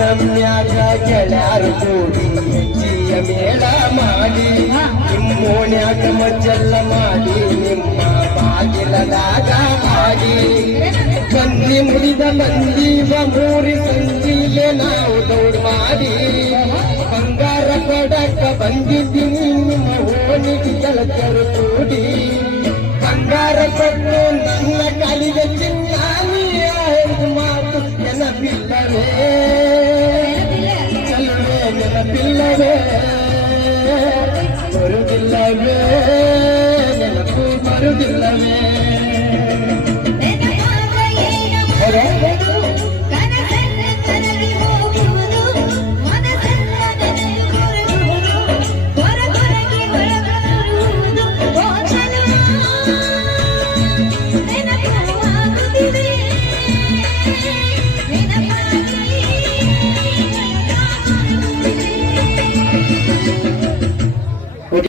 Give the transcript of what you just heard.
ನಮ್ಯಾಗ ಗೆಳ್ಯಾರು ಕೂಡಿ ಹೆಜ್ಜೆಯ ಮೇಳ ಮಾಡಿ ನಿಮ್ಮೋಣ್ಯಾಗ ಮಜ್ಜೆಲ್ಲ ಮಾಡಿ ನಿಮ್ಮ ಬಾಗಿಲದಾಗ ಹಾಡಿ ಮಂದಿ ಮುಡಿದ ಮಂದಿವ ಮೂರಿ ಸಂಜಿಲೆ ನಾವು ದೌಡ್ ಮಾಡಿ ಬಂಗಾರ ಕೊಡಕ ಬಂದಿದ್ದೀನಿ ನಿಮ್ಮ ಓಣಿಗೆ ಗೆಳತಿಯರು ಕೂಡಿ ಬಂಗಾರ ಕೊಟ್ಟು ನನ್ನ ಕಾಲಿಗೆ ಚಿನ್ನ ಮಾತು ನೆನಪಿಲ್ಲವೇ ಚಲುವೆ ನೆನಪಿಲ್ಲವೇ ಬರುವುದಿಲ್ಲವೇ ನೆನಪು ಬರುವುದಿಲ್ಲವೇ